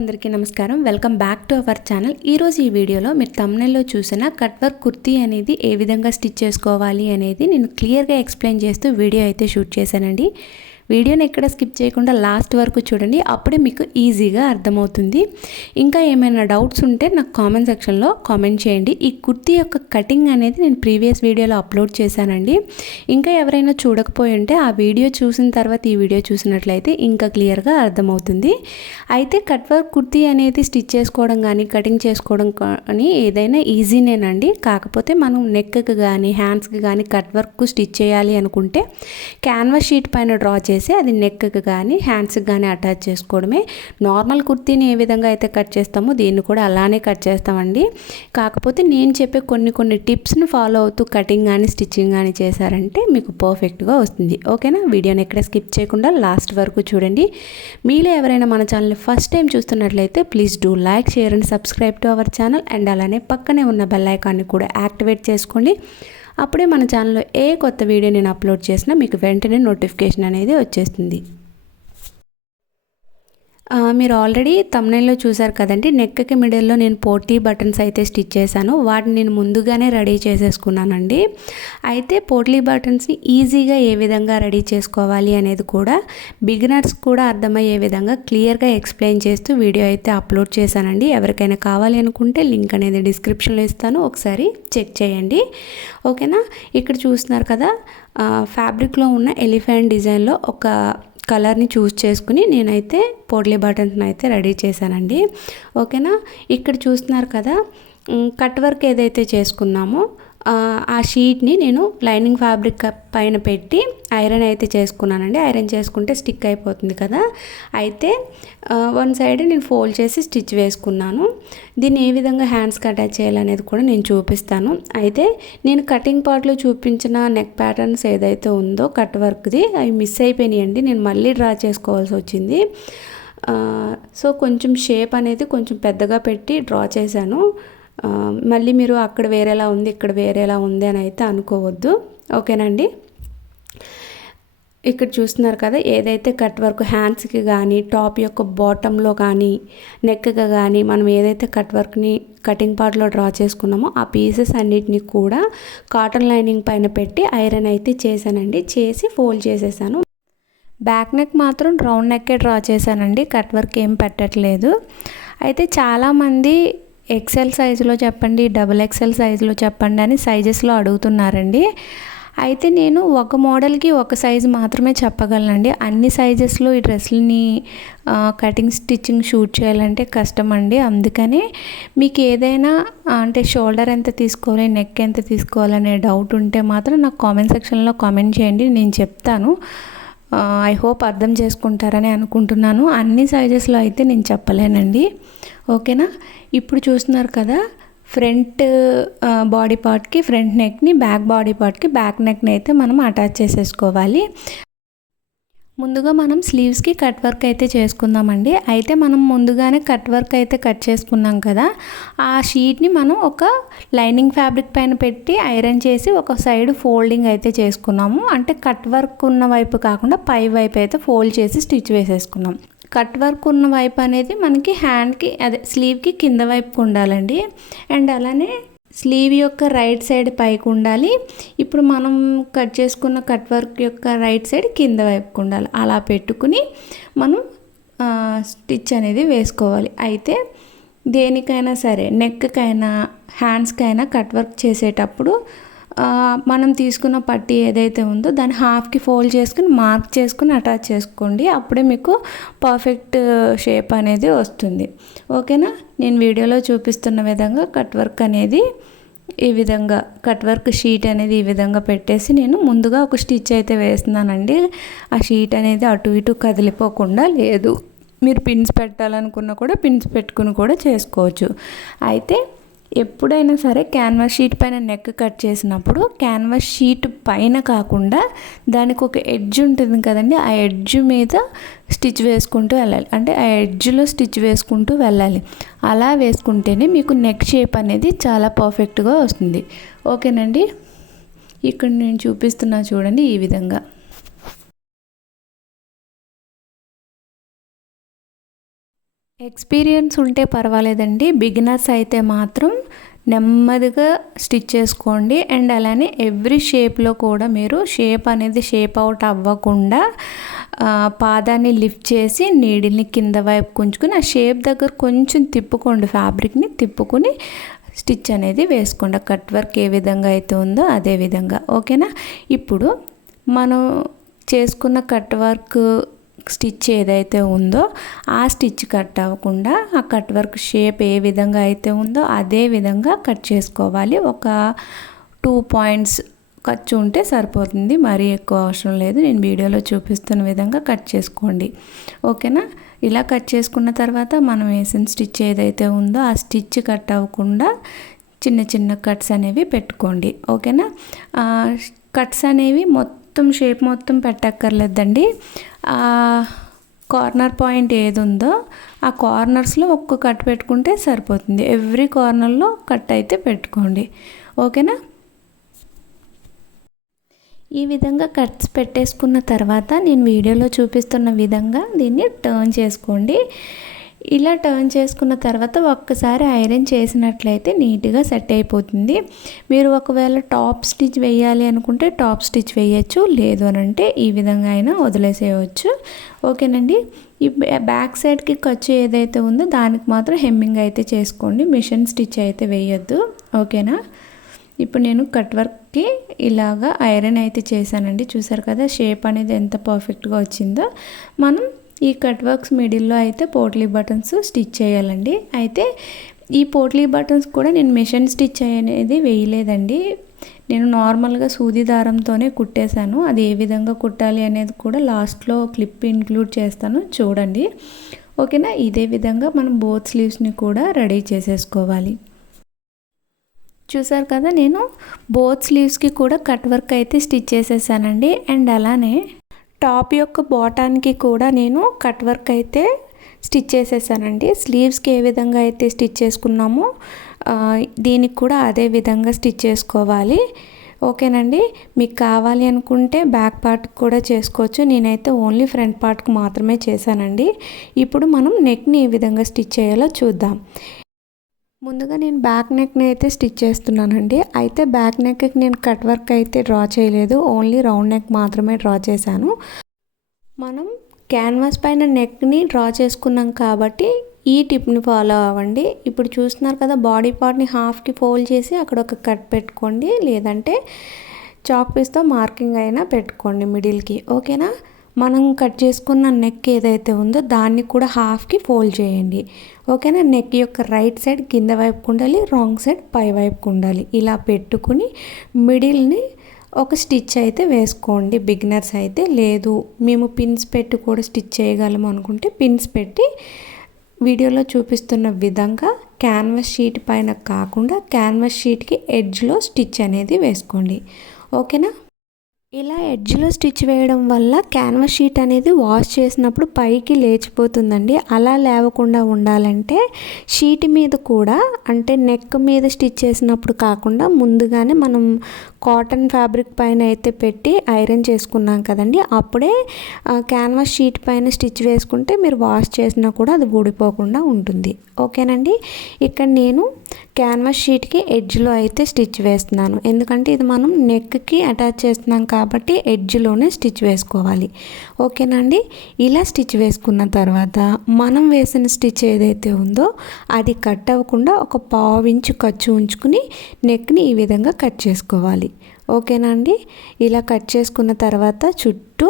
అందరికీ నమస్కారం. Welcome back to our channel. ఈరోజు ఈ వీడియోలో మీరు థంబ్నెయిల్లో చూసిన కట్ వర్క్ కుర్తీ అనేది ఏ విధంగా స్టిచ్ చేసుకోవాలి అనేది నేను క్లియర్గా ఎక్స్ప్లెయిన్ చేస్తూ వీడియో అయితే షూట్ చేశానండి. వీడియోని ఎక్కడ స్కిప్ చేయకుండా లాస్ట్ వరకు చూడండి, అప్పుడే మీకు ఈజీగా అర్థమవుతుంది. ఇంకా ఏమైనా డౌట్స్ ఉంటే నాకు కామెంట్ సెక్షన్లో కామెంట్ చేయండి. ఈ కుర్తీ యొక్క కటింగ్ అనేది నేను ప్రీవియస్ వీడియోలో అప్లోడ్ చేశానండి. ఇంకా ఎవరైనా చూడకపోయి ఉంటే ఆ వీడియో చూసిన తర్వాత ఈ వీడియో చూసినట్లయితే ఇంకా క్లియర్గా అర్థమవుతుంది. అయితే కట్ వర్క్ కుర్తీ అనేది స్టిచ్ చేసుకోవడం కానీ కటింగ్ చేసుకోవడం కానీ ఏదైనా ఈజీనేనండి. కాకపోతే మనం నెక్కి కానీ హ్యాండ్స్కి కానీ కట్ వర్క్ స్టిచ్ చేయాలి అనుకుంటే క్యాన్వాస్ షీట్ పైన డ్రా చేసి అది నెక్కి కానీ హ్యాండ్స్కి కానీ అటాచ్ చేసుకోవడమే. నార్మల్ కుర్తీని ఏ విధంగా అయితే కట్ చేస్తామో దీన్ని కూడా అలానే కట్ చేస్తామండి. కాకపోతే నేను చెప్పే కొన్ని టిప్స్ని ఫాలో అవుతూ కటింగ్ కానీ స్టిచ్చింగ్ కానీ చేశారంటే మీకు పర్ఫెక్ట్గా వస్తుంది. ఓకేనా? వీడియోని ఎక్కడ స్కిప్ చేయకుండా లాస్ట్ వరకు చూడండి. మీలో ఎవరైనా మన ఛానల్ని ఫస్ట్ టైం చూస్తున్నట్లయితే please do like, share and subscribe to our channel. And అలానే పక్కనే ఉన్న బెల్ ఐకాన్ని కూడా యాక్టివేట్ చేసుకోండి. అప్పుడే మన ఛానల్లో ఏ కొత్త వీడియో నేను అప్లోడ్ చేసినా మీకు వెంటనే నోటిఫికేషన్ అనేది వచ్చేస్తుంది. మీరు ఆల్రెడీ థంబ్నెయిల్లో చూసారు కదండి, నెక్కి మిడిల్లో నేను పోటీ బటన్స్ అయితే స్టిచ్ చేశాను. వాటిని నేను ముందుగానే రెడీ చేసేసుకున్నానండి. అయితే పోట్లీ బటన్స్ని ఈజీగా ఏ విధంగా రెడీ చేసుకోవాలి అనేది కూడా బిగినర్స్ కూడా అర్థమయ్యే విధంగా క్లియర్గా ఎక్స్ప్లెయిన్ చేస్తూ వీడియో అయితే అప్లోడ్ చేశానండి. ఎవరికైనా కావాలి అనుకుంటే లింక్ అనేది డిస్క్రిప్షన్లో ఇస్తాను, ఒకసారి చెక్ చేయండి. ఓకేనా? ఇక్కడ చూస్తున్నారు కదా, ఫ్యాబ్రిక్లో ఉన్న ఎలిఫెంట్ డిజైన్లో ఒక కలర్ని చూస్ చేసుకుని నేనైతే పోట్లీ బటన్స్ని అయితే రెడీ చేశానండి. ఓకేనా? ఇక్కడ చూస్తున్నారు కదా, కట్ వర్క్ ఏదైతే చేసుకున్నామో ఆ షీట్ని నేను లైనింగ్ ఫ్యాబ్రిక్ పైన పెట్టి ఐరన్ అయితే చేసుకున్నానండి. ఐరన్ చేసుకుంటే స్టిక్ అయిపోతుంది కదా. అయితే వన్ సైడ్ నేను ఫోల్డ్ చేసి స్టిచ్ వేసుకున్నాను. దీన్ని ఏ విధంగా హ్యాండ్స్కి అటాచ్ చేయాలనేది కూడా నేను చూపిస్తాను. అయితే నేను కటింగ్ పార్ట్లో చూపించిన నెక్ ప్యాటర్న్స్ ఏదైతే ఉందో కట్ వర్క్ది అవి మిస్ అయిపోయినాయండి. నేను మళ్ళీ డ్రా చేసుకోవాల్సి వచ్చింది. సో కొంచెం షేప్ అనేది కొంచెం పెద్దగా పెట్టి డ్రా చేశాను. మళ్ళీ మీరు అక్కడ వేరేలా ఉంది ఇక్కడ వేరేలా ఉంది అని అయితే అనుకోవద్దు. ఓకేనండి? ఇక్కడ చూస్తున్నారు కదా, ఏదైతే కట్ వర్క్ హ్యాండ్స్కి కానీ టాప్ యొక్క బాటంలో కానీ నెక్కి కానీ మనం ఏదైతే కట్ వర్క్ని కటింగ్ పార్ట్లో డ్రా చేసుకున్నామో ఆ పీసెస్ అన్నిటిని కూడా కాటన్ లైనింగ్ పైన పెట్టి ఐరన్ అయితే చేశానండి. చేసి ఫోల్డ్ చేసేసాను. బ్యాక్ నెక్ మాత్రం రౌండ్ నెక్కే డ్రా చేశానండి, కట్ వర్క్ ఏం పెట్టట్లేదు. అయితే చాలామంది ఎక్సెల్ సైజులో చెప్పండి, డబుల్ ఎక్సెల్ సైజులో చెప్పండి అని సైజెస్లో అడుగుతున్నారండి. అయితే నేను ఒక మోడల్కి ఒక సైజు మాత్రమే చెప్పగలనండి. అన్ని సైజెస్లో ఈ డ్రెస్ని కటింగ్ స్టిచ్చింగ్ షూట్ చేయాలంటే కష్టం అండి. అందుకని మీకు ఏదైనా అంటే షోల్డర్ ఎంత తీసుకోవాలి, నెక్ ఎంత తీసుకోవాలనే డౌట్ ఉంటే మాత్రం నాకు కామెంట్ సెక్షన్లో కామెంట్ చేయండి, నేను చెప్తాను. ఐ హోప్ అర్థం చేసుకుంటారని అనుకుంటున్నాను. అన్ని సైజెస్లో అయితే నేను చెప్పలేనండి. ఓకేనా? ఇప్పుడు చూస్తున్నారు కదా, ఫ్రంట్ బాడీ పార్ట్కి ఫ్రంట్ నెక్ని, బ్యాక్ బాడీ పార్ట్కి బ్యాక్ నెక్ని అయితే మనం అటాచ్ చేసేసుకోవాలి. ముందుగా మనం స్లీవ్స్కి కట్ వర్క్ అయితే చేసుకుందామండి. అయితే మనం ముందుగానే కట్ వర్క్ అయితే కట్ చేసుకున్నాం కదా, ఆ షీట్ని మనం ఒక లైనింగ్ ఫ్యాబ్రిక్ పైన పెట్టి ఐరన్ చేసి ఒక సైడ్ ఫోల్డింగ్ అయితే చేసుకున్నాము. అంటే కట్ వర్క్ ఉన్న వైపు కాకుండా పై వైపు అయితే ఫోల్డ్ చేసి స్టిచ్ వేసేసుకున్నాం. కట్ వర్క్ ఉన్న వైపు అనేది మనకి హ్యాండ్కి అదే స్లీవ్కి కింద వైపుకు ఉండాలండి. అండ్ అలానే స్లీవ్ యొక్క రైట్ సైడ్ పైకి ఉండాలి. ఇప్పుడు మనం కట్ చేసుకున్న కట్ వర్క్ యొక్క రైట్ సైడ్ కింద వైపుకు ఉండాలి. అలా పెట్టుకుని మనం స్టిచ్ అనేది వేసుకోవాలి. అయితే దేనికైనా సరే నెక్కైనా హ్యాండ్స్కైనా కట్ వర్క్ చేసేటప్పుడు మనం తీసుకున్న పట్టీ ఏదైతే ఉందో దాన్ని హాఫ్కి ఫోల్డ్ చేసుకుని మార్క్ చేసుకుని అటాచ్ చేసుకోండి. అప్పుడే మీకు పర్ఫెక్ట్ షేప్ అనేది వస్తుంది. ఓకేనా? నేను వీడియోలో చూపిస్తున్న విధంగా కట్ వర్క్ అనేది ఈ విధంగా కట్ వర్క్ షీట్ అనేది ఈ విధంగా పెట్టేసి నేను ముందుగా ఒక స్టిచ్ అయితే వేస్తున్నానండి. ఆ షీట్ అనేది అటు ఇటు కదిలిపోకుండా, లేదు మీరు పిన్స్ పెట్టాలనుకున్నా కూడా పిన్స్ పెట్టుకుని కూడా చేసుకోవచ్చు. అయితే ఎప్పుడైనా సరే క్యాన్వాస్ షీట్ పైన నెక్ కట్ చేసినప్పుడు క్యాన్వాస్ షీట్ పైన కాకుండా దానికి ఒక ఎడ్జ్ ఉంటుంది కదండి, ఆ ఎడ్జ్ మీద స్టిచ్ వేసుకుంటూ వెళ్ళాలి. అంటే ఆ ఎడ్జ్లో స్టిచ్ వేసుకుంటూ వెళ్ళాలి. అలా వేసుకుంటేనే మీకు నెక్ షేప్ అనేది చాలా పర్ఫెక్ట్గా వస్తుంది. ఓకేనండి? ఇక్కడ నేను చూపిస్తున్నా చూడండి, ఈ విధంగా. ఎక్స్పీరియన్స్ ఉంటే పర్వాలేదండి, బిగినర్స్ అయితే మాత్రం నెమ్మదిగా స్టిచ్ చేసుకోండి. అండ్ అలానే ఎవ్రీ షేప్లో కూడా మీరు షేప్ అనేది షేప్ అవుట్ అవ్వకుండా పాదాన్ని లిఫ్ట్ చేసి నీడిల్ని కింద వైపు కుంచుకుని ఆ షేప్ దగ్గర కొంచెం తిప్పుకోండి, ఫ్యాబ్రిక్ని తిప్పుకుని స్టిచ్ అనేది వేసుకోండి. కట్ వర్క్ ఏ విధంగా అయితే ఉందో అదే విధంగా. ఓకేనా? ఇప్పుడు మనం చేసుకున్న కట్ వర్క్ స్టిచ్ ఏదైతే ఉందో ఆ స్టిచ్ కట్ అవ్వకుండా ఆ కట్ వర్క్ షేప్ ఏ విధంగా అయితే ఉందో అదే విధంగా కట్ చేసుకోవాలి. ఒక 2 పాయింట్స్ ఖర్చు ఉంటే సరిపోతుంది, మరీ ఎక్కువ అవసరం లేదు. నేను వీడియోలో చూపిస్తున్న విధంగా కట్ చేసుకోండి. ఓకేనా? ఇలా కట్ చేసుకున్న తర్వాత మనం వేసిన స్టిచ్ ఏదైతే ఉందో ఆ స్టిచ్ కట్ అవ్వకుండా చిన్న చిన్న కట్స్ అనేవి పెట్టుకోండి. ఓకేనా? కట్స్ అనేవి మొత్తం షేప్ మొత్తం పెట్టక్కర్లేదండి. కార్నర్ పాయింట్ ఏది ఉందో ఆ కార్నర్స్లో ఒక్క కట్ పెట్టుకుంటే సరిపోతుంది. ఎవ్రీ కార్నర్లో కట్ అయితే పెట్టుకోండి. ఓకేనా? ఈ విధంగా కట్స్ పెట్టేసుకున్న తర్వాత నేను వీడియోలో చూపిస్తున్న విధంగా దీన్ని టర్న్ చేసుకోండి. ఇలా టర్న్ చేసుకున్న తర్వాత ఒక్కసారి ఐరన్ చేసినట్లయితే నీట్గా సెట్ అయిపోతుంది. మీరు ఒకవేళ టాప్ స్టిచ్ వేయాలి అనుకుంటే టాప్ స్టిచ్ వేయచ్చు, లేదు అని అంటే ఈ విధంగా అయినా వదిలేసేయచ్చు. ఓకేనండి? ఈ బ్యాక్ సైడ్కి ఖర్చు ఏదైతే ఉందో దానికి మాత్రం హెమ్మింగ్ అయితే చేసుకోండి, మిషన్ స్టిచ్ అయితే వేయొద్దు. ఓకేనా? ఇప్పుడు నేను కట్ వర్క్కి ఇలాగా ఐరన్ అయితే చేశానండి. చూసారు కదా షేప్ అనేది ఎంత పర్ఫెక్ట్గా వచ్చిందో. మనం ఈ కట్ వర్క్స్ మిడిల్లో అయితే పోట్లీ బటన్స్ స్టిచ్ చేయాలండి. అయితే ఈ పోట్లీ బటన్స్ కూడా నేను మిషన్ స్టిచ్ అనేది వేయలేదండి, నేను నార్మల్గా సూది దారంతోనే కుట్టేశాను. అది ఏ విధంగా కుట్టాలి అనేది కూడా లాస్ట్లో క్లిప్ ఇంక్లూడ్ చేస్తాను, చూడండి. ఓకేనా? ఇదే విధంగా మనం బోత్ స్లీవ్స్ని కూడా రెడీ చేసేసుకోవాలి. చూసారు కదా నేను బోత్ స్లీవ్స్కి కూడా కట్ వర్క్ అయితే స్టిచ్ చేసేసానండి. అండ్ అలానే టాప్ యొక్క బాటానికి కూడా నేను కట్ వర్క్ అయితే స్టిచ్ చేసేసానండి. స్లీవ్స్కి ఏ విధంగా అయితే స్టిచ్ చేసుకున్నామో దీనికి కూడా అదే విధంగా స్టిచ్ చేసుకోవాలి. ఓకేనండి? మీకు కావాలి అనుకుంటే బ్యాక్ పార్ట్ కూడా చేసుకోవచ్చు, నేనైతే ఓన్లీ ఫ్రంట్ పార్ట్కి మాత్రమే చేశానండి. ఇప్పుడు మనం నెక్ని ఏ విధంగా స్టిచ్ చేయాలో చూద్దాం. ముందుగా నేను బ్యాక్ నెక్ని అయితే స్టిచ్ చేస్తున్నానండి. అయితే బ్యాక్ నెక్కి నేను కట్ వర్క్ అయితే డ్రా చేయలేదు, ఓన్లీ రౌండ్ నెక్ మాత్రమే డ్రా చేశాను. మనం క్యాన్వాస్ పైన నెక్ని డ్రా చేసుకున్నాం కాబట్టి ఈ టిప్ని ఫాలో అవ్వండి. ఇప్పుడు చూస్తున్నారు కదా, బాడీ పార్ట్ని హాఫ్కి ఫోల్డ్ చేసి అక్కడ ఒక కట్ పెట్టుకోండి, లేదంటే చాక్ పీస్తో మార్కింగ్ అయినా పెట్టుకోండి మిడిల్కి. ఓకేనా? మనం కట్ చేసుకున్న నెక్ ఏదైతే ఉందో దాన్ని కూడా హాఫ్కి ఫోల్డ్ చేయండి. ఓకేనా? నెక్ యొక్క రైట్ సైడ్ కింద వైపుకు ఉండాలి, రాంగ్ సైడ్ పై వైపుకు ఉండాలి. ఇలా పెట్టుకుని మిడిల్ని ఒక స్టిచ్ అయితే వేసుకోండి. బిగినర్స్ అయితే, లేదు మేము పిన్స్ పెట్టి కూడా స్టిచ్ చేయగలము అనుకుంటే పిన్స్ పెట్టి వీడియోలో చూపిస్తున్న విధంగా క్యాన్వాస్ షీట్ పైన కాకుండా క్యాన్వాస్ షీట్కి ఎడ్జ్లో స్టిచ్ అనేది వేసుకోండి. ఓకేనా? ఇలా ఎడ్జ్లో స్టిచ్ వేయడం వల్ల క్యాన్వాస్ షీట్ అనేది వాష్ చేసినప్పుడు పైకి లేచిపోతుందండి. అలా లేవకుండా ఉండాలంటే షీట్ మీద కూడా, అంటే నెక్ మీద స్టిచ్ చేసినప్పుడు కాకుండా ముందుగానే మనం కాటన్ ఫ్యాబ్రిక్ పైన అయితే పెట్టి ఐరన్ చేసుకున్నాం కదండి, అప్పుడే క్యాన్వాస్ షీట్ పైన స్టిచ్ వేసుకుంటే మీరు వాష్ చేసినా కూడా అది ఊడిపోకుండా ఉంటుంది. ఓకేనండి? ఇక్కడ నేను క్యాన్వాస్ షీట్కి ఎడ్జ్లో అయితే స్టిచ్ వేస్తున్నాను, ఎందుకంటే ఇది మనం నెక్కి అటాచ్ చేస్తున్నాం కాబట్టి ఎడ్జ్లోనే స్టిచ్ వేసుకోవాలి. ఓకేనండి? ఇలా స్టిచ్ వేసుకున్న తర్వాత మనం వేసిన స్టిచ్ ఏదైతే ఉందో అది కట్ అవ్వకుండా ఒక 1/2 ఇంచు ఖర్చు ఉంచుకుని నెక్ని ఈ విధంగా కట్ చేసుకోవాలి. ఓకేనా అండి? ఇలా కట్ చేసుకున్న తర్వాత చుట్టూ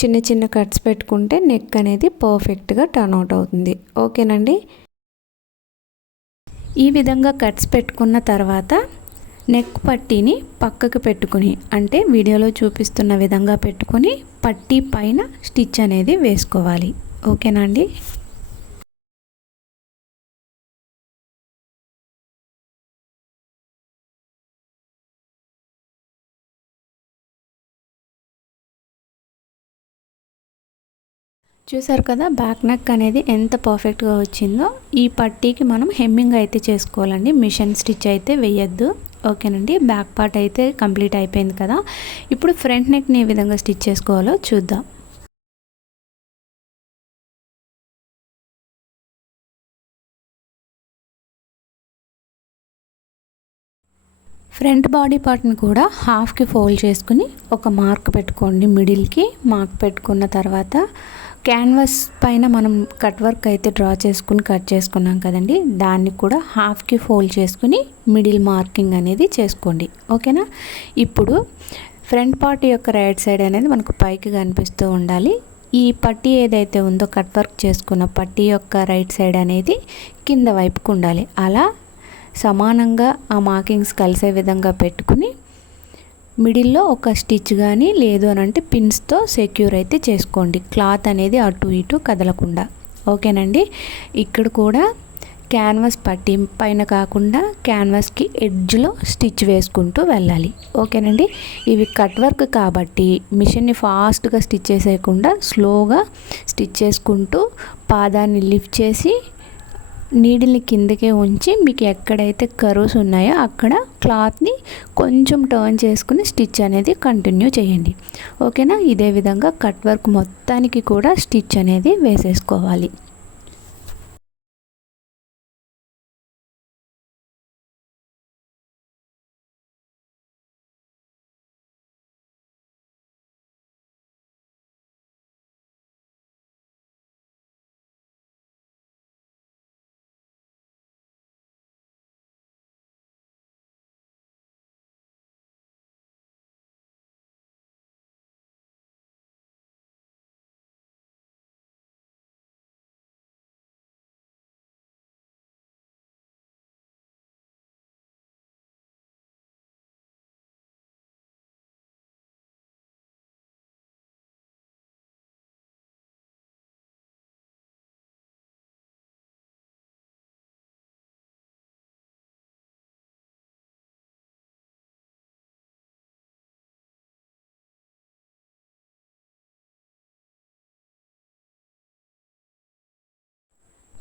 చిన్న చిన్న కట్స్ పెట్టుకుంటే నెక్ అనేది పర్ఫెక్ట్గా టర్న్ అవుట్ అవుతుంది. ఓకేనండి? ఈ విధంగా కట్స్ పెట్టుకున్న తర్వాత నెక్ పట్టీని పక్కకు పెట్టుకుని, అంటే వీడియోలో చూపిస్తున్న విధంగా పెట్టుకుని పట్టీ పైన స్టిచ్ అనేది వేసుకోవాలి. ఓకేనా అండి? చూసారు కదా బ్యాక్ నెక్ అనేది ఎంత పర్ఫెక్ట్గా వచ్చిందో. ఈ పట్టీకి మనం హెమ్మింగ్ అయితే చేసుకోవాలండి, మిషన్ స్టిచ్ అయితే వేయద్దు. ఓకేనండి? బ్యాక్ పార్ట్ అయితే కంప్లీట్ అయిపోయింది కదా. ఇప్పుడు ఫ్రంట్ నెక్ని ఏ విధంగా స్టిచ్ చేసుకోవాలో చూద్దాం. ఫ్రంట్ బాడీ పార్ట్ని కూడా హాఫ్కి ఫోల్డ్ చేసుకుని ఒక మార్క్ పెట్టుకోండి. మిడిల్కి మార్క్ పెట్టుకున్న తర్వాత క్యాన్వాస్ పైన మనం కట్ వర్క్ అయితే డ్రా చేసుకుని కట్ చేసుకున్నాం కదండి, దాన్ని కూడా హాఫ్కి ఫోల్డ్ చేసుకుని మిడిల్ మార్కింగ్ అనేది చేసుకోండి. ఓకేనా. ఇప్పుడు ఫ్రంట్ పార్ట్ యొక్క రైట్ సైడ్ అనేది మనకు పైకి కనిపిస్తూ ఉండాలి. ఈ పట్టీ ఏదైతే ఉందో కట్ వర్క్ చేసుకున్న పట్టీ యొక్క రైట్ సైడ్ అనేది కింద వైపుకు ఉండాలి. అలా సమానంగా ఆ మార్కింగ్స్ కలిసే విధంగా పెట్టుకుని మిడిల్లో ఒక స్టిచ్ కానీ లేదు అని అంటే పిన్స్తో సెక్యూర్ అయితే చేసుకోండి, క్లాత్ అనేది అటు ఇటు కదలకుండా. ఓకేనండి. ఇక్కడ కూడా క్యాన్వాస్ పట్టీ పైన కాకుండా క్యాన్వాస్కి ఎడ్జ్లో స్టిచ్ వేసుకుంటూ వెళ్ళాలి. ఓకేనండి. ఇవి కట్ వర్క్ కాబట్టి మిషన్ని ఫాస్ట్గా స్టిచ్ చేసేయకుండా స్లోగా స్టిచ్ చేసుకుంటూ పాదాన్ని లిఫ్ట్ చేసి నీడిల్ని కిందకే ఉంచి మీకు ఎక్కడైతే కర్వ్స్ ఉన్నాయో అక్కడ క్లాత్ని కొంచెం టర్న్ చేసుకుని స్టిచ్ అనేది కంటిన్యూ చేయండి. ఓకేనా. ఇదే విధంగా కట్ వర్క్ మొత్తానికి కూడా స్టిచ్ అనేది వేసేసుకోవాలి.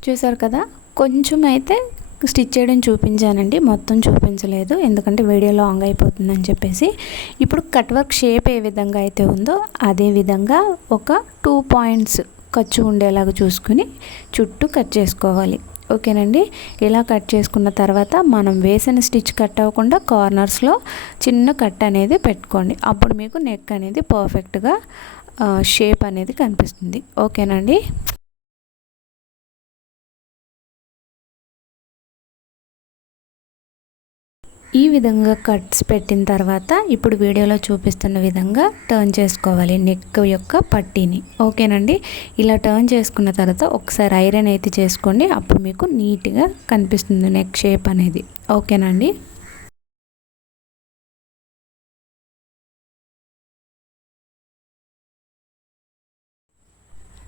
చూసారు కదా, కొంచెం అయితే స్టిచ్ చేయడం చూపించానండి, మొత్తం చూపించలేదు ఎందుకంటే వీడియో లాంగ్ అయిపోతుందని చెప్పేసి. ఇప్పుడు కట్ వర్క్ షేప్ ఏ విధంగా అయితే ఉందో అదే విధంగా ఒక 2 పాయింట్స్ ఖర్చు ఉండేలాగా చూసుకుని చుట్టూ కట్ చేసుకోవాలి. ఓకేనండి. ఇలా కట్ చేసుకున్న తర్వాత మనం వేసిన స్టిచ్ కట్ అవ్వకుండా కార్నర్స్లో చిన్న కట్ అనేది పెట్టుకోండి. అప్పుడు మీకు నెక్ అనేది పర్ఫెక్ట్గా షేప్ అనేది కనిపిస్తుంది. ఓకేనండి. ఈ విధంగా కట్స్ పెట్టిన తర్వాత ఇప్పుడు వీడియోలో చూపిస్తున్న విధంగా టర్న్ చేసుకోవాలి నెక్ యొక్క పట్టీని. ఓకేనండి. ఇలా టర్న్ చేసుకున్న తర్వాత ఒకసారి ఐరన్ అయితే చేసుకోండి, అప్పుడు మీకు నీట్గా కనిపిస్తుంది నెక్ షేప్ అనేది. ఓకేనండి.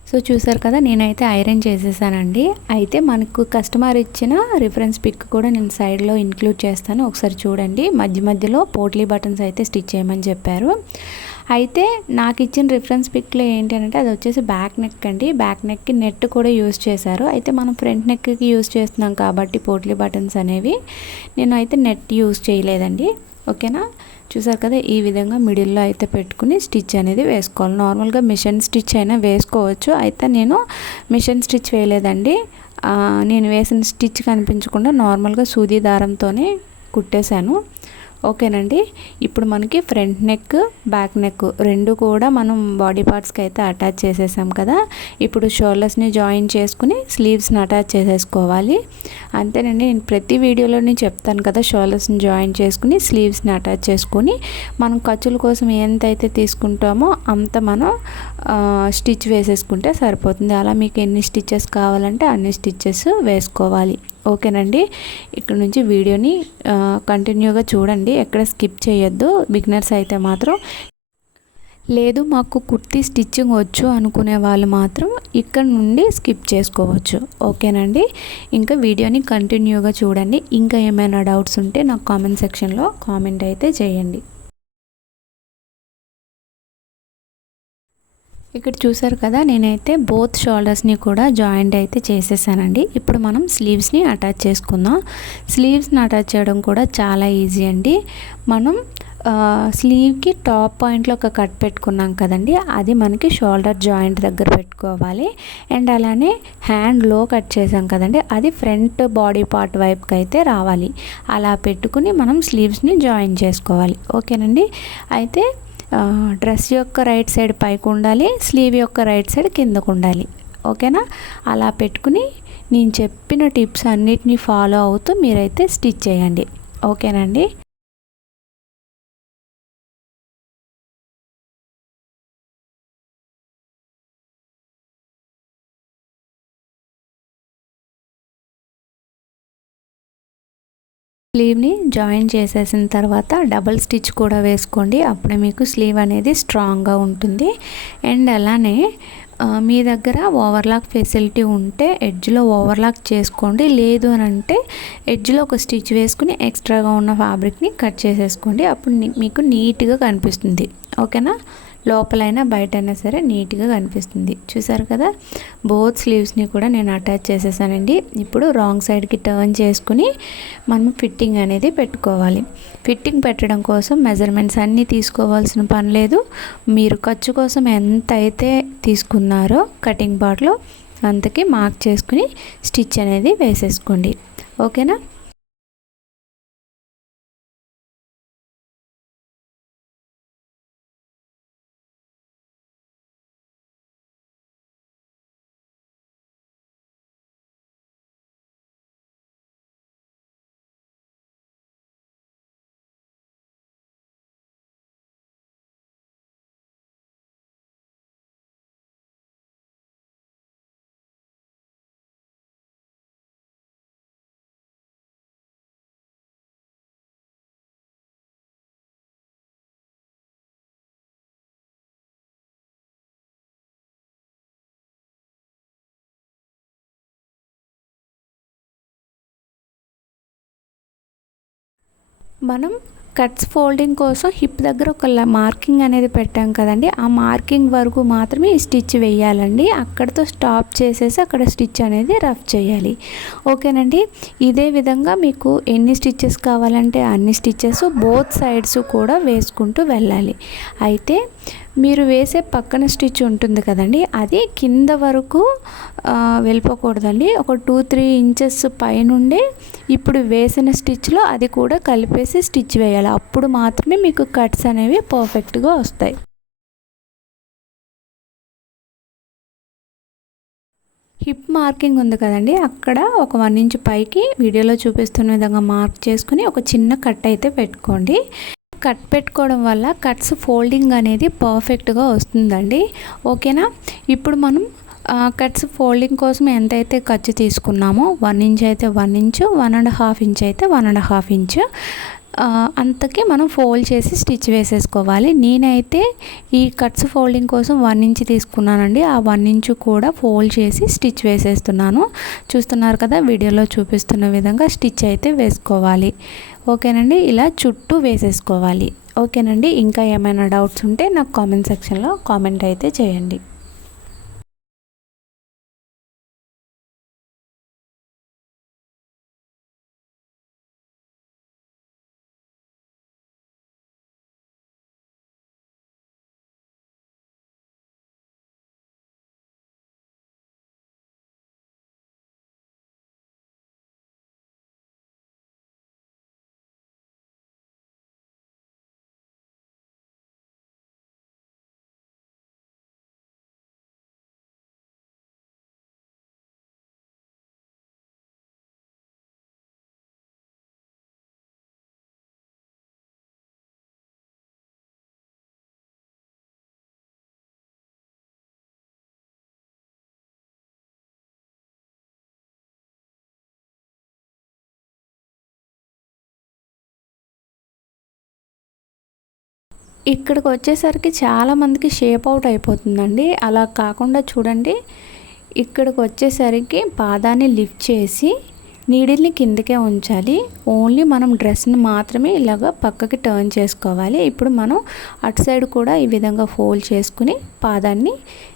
సో చూసారు కదా, నేనైతే ఐరన్ చేసేసానండి. అయితే మనకు కస్టమర్ ఇచ్చిన రిఫరెన్స్ పిక్ కూడా నేను సైడ్లో ఇంక్లూడ్ చేస్తాను, ఒకసారి చూడండి. మధ్యలో పోట్లీ బటన్స్ అయితే స్టిచ్ చేయమని చెప్పారు. అయితే నాకు ఇచ్చిన రిఫరెన్స్ పిక్లో ఏంటి అంటే అది వచ్చేసి బ్యాక్ నెక్ అండి. బ్యాక్ నెక్కి నెట్ కూడా యూస్ చేశారు. అయితే మనం ఫ్రంట్ నెక్కి యూస్ చేస్తున్నాం కాబట్టి పోట్లీ బటన్స్ అనేవి నేను అయితే నెట్ యూస్ చేయలేదండి. ఓకేనా. చూసారు కదా, ఈ విధంగా మిడిల్లో అయితే పెట్టుకుని స్టిచ్ అనేది వేసుకోవాలి. నార్మల్గా మిషన్ స్టిచ్ అయినా వేసుకోవచ్చు. అయితే నేను మిషన్ స్టిచ్ వేయలేదండి. నేను వేసిన స్టిచ్ కనిపించకుండా నార్మల్గా సూది దారంతోనే కుట్టేశాను. ఓకేనండి. ఇప్పుడు మనకి ఫ్రంట్ నెక్ బ్యాక్ నెక్ రెండు కూడా మనం బాడీ పార్ట్స్కి అయితే అటాచ్ చేసేసాం కదా. ఇప్పుడు షోల్డర్స్ని జాయిన్ చేసుకుని స్లీవ్స్ని అటాచ్ చేసేసుకోవాలి. అంతేనండి. నేను ప్రతి వీడియోలోనే చెప్తాను కదా, షోల్డర్స్ని జాయిన్ చేసుకుని స్లీవ్స్ని అటాచ్ చేసుకుని మనం ఖర్చుల కోసం ఎంతైతే తీసుకుంటామో అంత మనం స్టిచ్ వేసేసుకుంటే సరిపోతుంది. అలా మీకు ఎన్ని స్టిచ్చెస్ కావాలంటే అన్ని స్టిచ్చెస్ వేసుకోవాలి. ఓకేనండి. ఇక్కడ నుంచి వీడియోని కంటిన్యూగా చూడండి, ఎక్కడ స్కిప్ చేయొద్దు. బిగినర్స్ అయితే మాత్రం, లేదు మాకు కుర్తీ స్టిచ్చింగ్ వచ్చు అనుకునే వాళ్ళు మాత్రం ఇక్కడ నుండి స్కిప్ చేసుకోవచ్చు. ఓకేనండి. ఇంకా వీడియోని కంటిన్యూగా చూడండి. ఇంకా ఏమైనా డౌట్స్ ఉంటే నాకు కామెంట్ సెక్షన్లో కామెంట్ అయితే చేయండి. ఇక్కడ చూసారు కదా, నేనైతే బోత్ షోల్డర్స్ని కూడా జాయింట్ అయితే చేసేసానండి. ఇప్పుడు మనం స్లీవ్స్ని అటాచ్ చేసుకుందాం. స్లీవ్స్ని అటాచ్ చేయడం కూడా చాలా ఈజీ అండి. మనం స్లీవ్కి టాప్ పాయింట్లో ఒక కట్ పెట్టుకున్నాం కదండి, అది మనకి షోల్డర్ జాయింట్ దగ్గర పెట్టుకోవాలి. అండ్ అలానే హ్యాండ్ లో కట్ చేసాం కదండి, అది ఫ్రంట్ బాడీ పార్ట్ వైపుకి అయితే రావాలి. అలా పెట్టుకుని మనం స్లీవ్స్ని జాయిన్ చేసుకోవాలి. ఓకేనండి. అయితే డ్రెస్ యొక్క రైట్ సైడ్ పైకి ఉండాలి, స్లీవ్ యొక్క రైట్ సైడ్ కిందకు ఉండాలి. ఓకేనా? అలా పెట్టుకుని నేను చెప్పిన టిప్స్ అన్నిటినీ ఫాలో అవుతూ మీరైతే స్టిచ్ చేయండి. ఓకేనండి. స్లీవ్ని జాయిన్ చేసేసిన తర్వాత డబల్ స్టిచ్ కూడా వేసుకోండి. అప్పుడే మీకు స్లీవ్ అనేది స్ట్రాంగ్గా ఉంటుంది. అండ్ అలానే మీ దగ్గర ఓవర్లాక్ ఫెసిలిటీ ఉంటే ఎడ్జ్లో ఓవర్లాక్ చేసుకోండి. లేదు అని అంటే ఎడ్జ్లో ఒక స్టిచ్ వేసుకుని ఎక్స్ట్రాగా ఉన్న ఫ్యాబ్రిక్ని కట్ చేసేసుకోండి. అప్పుడు మీకు నీట్గా కనిపిస్తుంది. ఓకేనా? లోపలైనా బయటైనా సరే నీట్గా కనిపిస్తుంది. చూసారు కదా, బోత్ స్లీవ్స్ని కూడా నేను అటాచ్ చేసేసానండి. ఇప్పుడు రాంగ్ సైడ్కి టర్న్ చేసుకుని మనం ఫిట్టింగ్ అనేది పెట్టుకోవాలి. ఫిట్టింగ్ పెట్టడం కోసం మెజర్మెంట్స్ అన్నీ తీసుకోవాల్సిన పని లేదు. మీరు ఖర్చు కోసం ఎంత అయితే తీసుకున్నారో కటింగ్ పార్ట్లో అంతకి మార్క్ చేసుకుని స్టిచ్ అనేది వేసేసుకోండి. ఓకేనా? మనం కట్స్ ఫోల్డింగ్ కోసం హిప్ దగ్గర ఒక మార్కింగ్ అనేది పెట్టాం కదండి, ఆ మార్కింగ్ వరకు మాత్రమే ఈ స్టిచ్ వేయాలండి. అక్కడితో స్టాప్ చేసేసి అక్కడ స్టిచ్ అనేది రఫ్ చేయాలి. ఓకేనండి. ఇదే విధంగా మీకు ఎన్ని స్టిచ్చెస్ కావాలంటే అన్ని స్టిచ్చెస్ బోత్ సైడ్స్ కూడా వేసుకుంటూ వెళ్ళాలి. అయితే మీరు వేసే పక్కన స్టిచ్ ఉంటుంది కదండి, అది కింద వరకు వెళ్ళిపోకూడదండి. ఒక 2-3 ఇంచెస్ పైనుండి ఇప్పుడు వేసిన స్టిచ్లో అది కూడా కలిపేసి స్టిచ్ వేయాలి. అప్పుడు మాత్రమే మీకు కట్స్ అనేవి పర్ఫెక్ట్గా వస్తాయి. హిప్ మార్కింగ్ ఉంది కదండి, అక్కడ ఒక 1 ఇంచ్ పైకి వీడియోలో చూపిస్తున్న విధంగా మార్క్ చేసుకుని ఒక చిన్న కట్ అయితే పెట్టుకోండి. కట్ పెట్టుకోవడం వల్ల కట్స్ ఫోల్డింగ్ అనేది పర్ఫెక్ట్గా వస్తుందండి. ఓకేనా? ఇప్పుడు మనం కట్స్ ఫోల్డింగ్ కోసం ఎంతైతే ఖర్చు తీసుకున్నామో 1 ఇంచ్ అయితే 1 ఇంచు, 1.5 ఇంచ్ అయితే 1.5 ఇంచు అంతకి మనం ఫోల్డ్ చేసి స్టిచ్ వేసేసుకోవాలి. నేనైతే ఈ కట్స్ ఫోల్డింగ్ కోసం 1 ఇంచ్ తీసుకున్నానండి. ఆ 1 ఇంచ్ కూడా ఫోల్డ్ చేసి స్టిచ్ వేసేస్తున్నాను. చూస్తున్నారు కదా, వీడియోలో చూపిస్తున్న విధంగా స్టిచ్ అయితే వేసుకోవాలి. ఓకేనండి. ఇలా చుట్టూ వేసేసుకోవాలి. ఓకేనండి. ఇంకా ఏమైనా డౌట్స్ ఉంటే నాకు కామెంట్ సెక్షన్లో కామెంట్ అయితే చేయండి. ఇక్కడికి వచ్చేసరికి చాలామందికి షేప్ అవుట్ అయిపోతుందండి. అలా కాకుండా చూడండి, ఇక్కడికి వచ్చేసరికి పాదాన్ని లిఫ్ట్ చేసి నీడిల్ని కిందకే ఉంచాలి. ఓన్లీ మనం డ్రెస్ని మాత్రమే ఇలాగ పక్కకి టర్న్ చేసుకోవాలి. ఇప్పుడు మనం అటు సైడ్ కూడా ఈ విధంగా ఫోల్డ్ చేసుకుని పాదాన్ని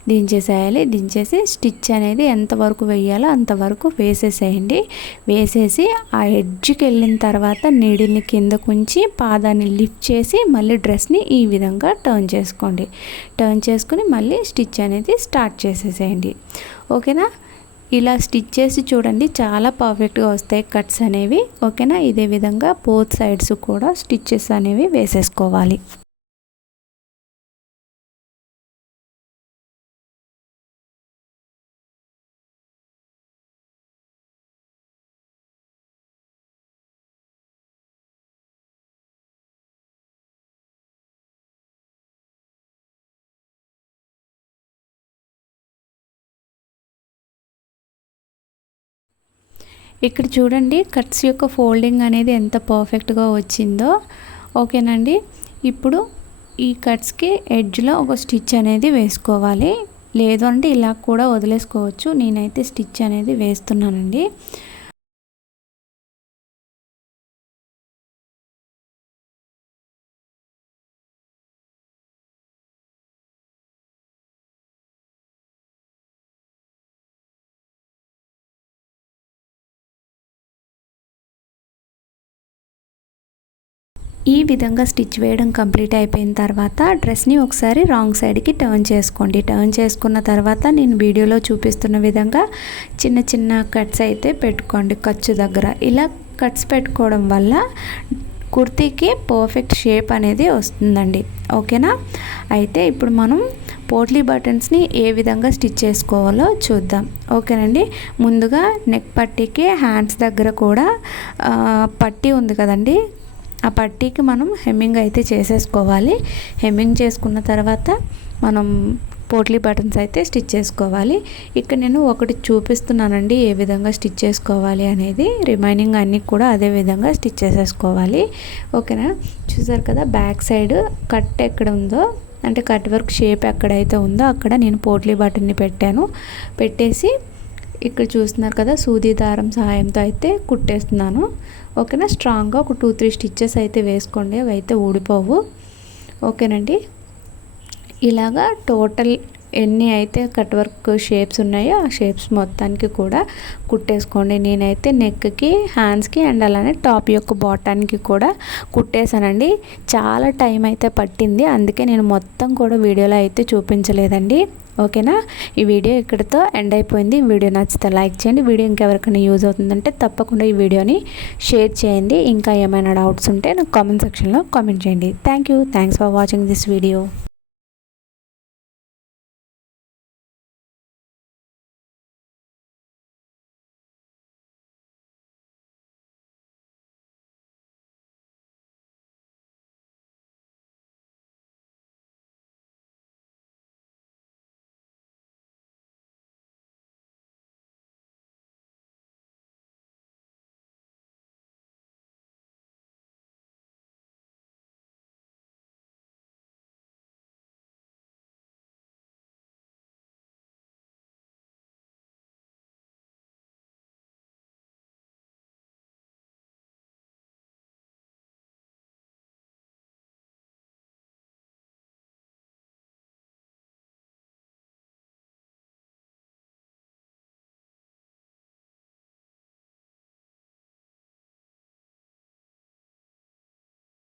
దించేసేయాలి. దించేసి స్టిచ్ అనేది ఎంతవరకు వేయాలో అంతవరకు వేసేసేయండి. వేసేసి ఆ ఎడ్జ్కి వెళ్ళిన తర్వాత నీడిల్ని కిందకు ఉంచి పాదాన్ని లిఫ్ట్ చేసి మళ్ళీ డ్రెస్ని ఈ విధంగా టర్న్ చేసుకోండి. టర్న్ చేసుకుని మళ్ళీ స్టిచ్ అనేది స్టార్ట్ చేసేసేయండి. ఓకేనా? ఇలా స్టిచ్ చేసి చూడండి, చాలా పర్ఫెక్ట్గా వస్తాయి కట్స్ అనేవి. ఓకేనా? ఇదే విధంగా బోత్ సైడ్స్ కూడా స్టిచ్చెస్ అనేవి వేసేసుకోవాలి. ఇక్కడ చూడండి కట్స్ యొక్క ఫోల్డింగ్ అనేది ఎంత పర్ఫెక్ట్గా వచ్చిందో. ఓకేనండి? ఇప్పుడు ఈ కట్స్కి ఎడ్జ్లో ఒక స్టిచ్ అనేది వేసుకోవాలి. లేదు అంటే ఇలా కూడా వదిలేసుకోవచ్చు. నేనైతే స్టిచ్ అనేది వేస్తున్నానండి. ఈ విధంగా స్టిచ్ వేయడం కంప్లీట్ అయిపోయిన తర్వాత డ్రెస్ని ఒకసారి రాంగ్ సైడ్కి టర్న్ చేసుకోండి. టర్న్ చేసుకున్న తర్వాత నేను వీడియోలో చూపిస్తున్న విధంగా చిన్న చిన్న కట్స్ అయితే పెట్టుకోండి ఖర్చు దగ్గర. ఇలా కట్స్ పెట్టుకోవడం వల్ల కుర్తీకి పర్ఫెక్ట్ షేప్ అనేది వస్తుందండి. ఓకేనా? అయితే ఇప్పుడు మనం పోట్లీ బటన్స్ని ఏ విధంగా స్టిచ్ చేసుకోవాలో చూద్దాం. ఓకేనండి? ముందుగా నెక్ పట్టీకి హ్యాండ్స్ దగ్గర కూడా పట్టీ ఉంది కదండి, ఆ పట్టీకి మనం హెమ్మింగ్ అయితే చేసేసుకోవాలి. హెమ్మింగ్ చేసుకున్న తర్వాత మనం పోట్లీ బటన్స్ అయితే స్టిచ్ చేసుకోవాలి. ఇక్కడ నేను ఒకటి చూపిస్తున్నానండి ఏ విధంగా స్టిచ్ చేసుకోవాలి అనేది. రిమైనింగ్ అన్నీ కూడా అదే విధంగా స్టిచ్ చేసేసుకోవాలి. ఓకేనా? చూసారు కదా, బ్యాక్ సైడ్ కట్ ఎక్కడ ఉందో అంటే కట్ వర్క్ షేప్ ఎక్కడైతే ఉందో అక్కడ నేను పోట్లీ బటన్ని పెట్టేసి ఇక్కడ చూస్తున్నారు కదా, సూది దారం సహాయంతో అయితే కుట్టేస్తున్నాను. ఓకేనా? స్ట్రాంగ్గా ఒక 2-3 స్టిచ్చెస్ అయితే వేసుకోండి, అవి అయితే ఊడిపోవు. ఓకేనండి? ఇలాగా టోటల్ ఎన్ని అయితే కట్ వర్క్ షేప్స్ ఉన్నాయో ఆ షేప్స్ మొత్తానికి కూడా కుట్టేసుకోండి. నేనైతే నెక్కి, హ్యాండ్స్కి అండ్ అలానే టాప్ యొక్క బాటానికి కూడా కుట్టేశానండి. చాలా టైం అయితే పట్టింది, అందుకే నేను మొత్తం కూడా వీడియోలో అయితే చూపించలేదండి. ఓకేనా? ఈ వీడియో ఇక్కడితో ఎండ్ అయిపోయింది. వీడియో నచ్చితే లైక్ చేయండి. వీడియో ఇంకెవరికైనా యూజ్ అవుతుందంటే తప్పకుండా ఈ వీడియోని షేర్ చేయండి. ఇంకా ఏమైనా డౌట్స్ ఉంటే నాకు కామెంట్ సెక్షన్లో కామెంట్ చేయండి. Thanks for watching this video.